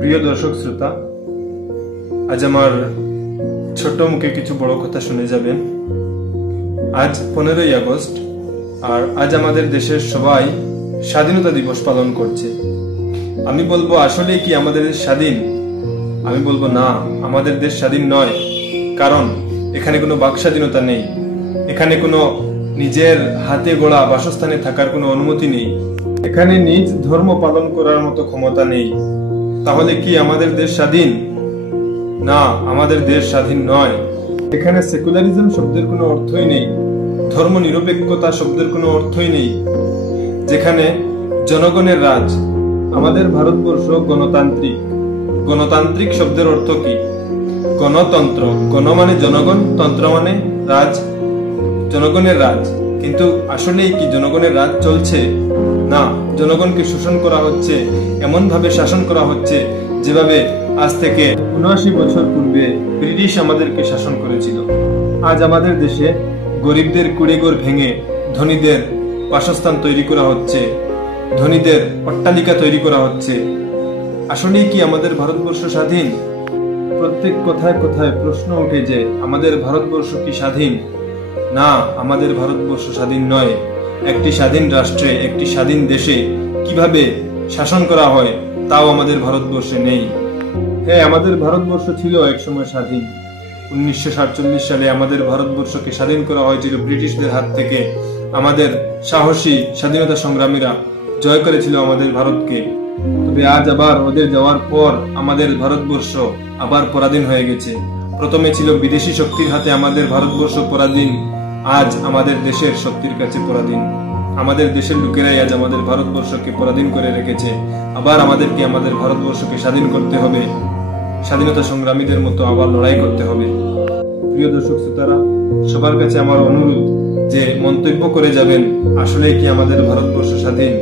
প্রিয় দর্শক শ্রোতা, আজ আমার ছোট মুখে কিছু বড় কথা শুনে যাবেন। আজ 15ই আগস্ট, আর আজ আমাদের দেশের সবাই স্বাধীনতা দিবস পালন করছে। আমি বলবো, আসলে কি আমাদের দেশ স্বাধীন? আমি বলবো না, আমাদের দেশ স্বাধীন নয়। কারণ এখানে কোনো বাক স্বাধীনতা নেই, এখানে কোনো নিজের হাতে গড়া বাসস্থানে থাকার কোনো অনুমতি নেই, এখানে নিজ ধর্ম পালন করার মতো ক্ষমতা নেই। তাহলে কি আমাদের দেশ স্বাধীন? না, আমাদের দেশ স্বাধীন নয়। এখানে সেকুলারিজম শব্দের কোনো অর্থই নেই, ধর্ম নিরপেক্ষতা শব্দের কোনো অর্থই নেই। যেখানে জনগণের রাজ। আমাদের ভারতবর্ষ গণতান্ত্রিক। গণতান্ত্রিক শব্দের অর্থ কি? গণতন্ত্র, গণ মানে জনগণ, তন্ত্র মানে রাজ, জনগণের রাজ। কিন্তু আসলেই কি জনগণের রাজ চলছে? না, জনগণকে শোষণ করা হচ্ছে, এমন ভাবে শাসন করা হচ্ছে যেভাবে আজ থেকে 79 বছর পূর্বে ব্রিটিশ আমাদেরকে শাসন করেছিল। আজ আমাদের দেশে গরিবদের কুড়েঘর ভেঙে ধনীদের বাসস্থান তৈরি করা হচ্ছে, ধনীদের অট্টালিকা তৈরি করা হচ্ছে। আসলেই কি আমাদের ভারতবর্ষ স্বাধীন? প্রত্যেক কথায় কথায় প্রশ্ন ওঠে যে আমাদের ভারতবর্ষ কি স্বাধীন? না, আমাদের ভারতবর্ষ স্বাধীন নয়। একটি স্বাধীন রাষ্ট্রে, একটি স্বাধীন দেশে কিভাবে শাসন করা হয় তাও আমাদের ভারতবর্ষে নেই। হ্যাঁ, আমাদের ভারতবর্ষ ছিল একসময় স্বাধীন। 1947 সালে আমাদের ভারতবর্ষকে স্বাধীন করা হয়েছিল ব্রিটিশদের হাত থেকে। আমাদের সাহসী স্বাধীনতা সংগ্রামীরা জয় করেছিল আমাদের ভারতকে। তবে আজ আবার ওদের যাওয়ার পর আমাদের ভারতবর্ষ আবার পরাধীন হয়ে গেছে। প্রথমে ছিল বিদেশি শক্তির হাতে আমাদের ভারতবর্ষ পরাধীন, আজ আমাদের দেশের শক্তির কাছে পরাধীন। আমাদের দেশের লোকেরাই আজ আমাদের ভারতবর্ষকে পরাধীন করে রেখেছে। আবার আমাদেরকে আমাদের ভারতবর্ষকে স্বাধীন করতে হবে, স্বাধীনতা সংগ্রামীদের মতো আবার লড়াই করতে হবে। প্রিয় দর্শক শ্রোতারা, সবার কাছে আমার অনুরোধ যে মন্তব্য করে যাবেন, আসলে কি আমাদের ভারতবর্ষ স্বাধীন?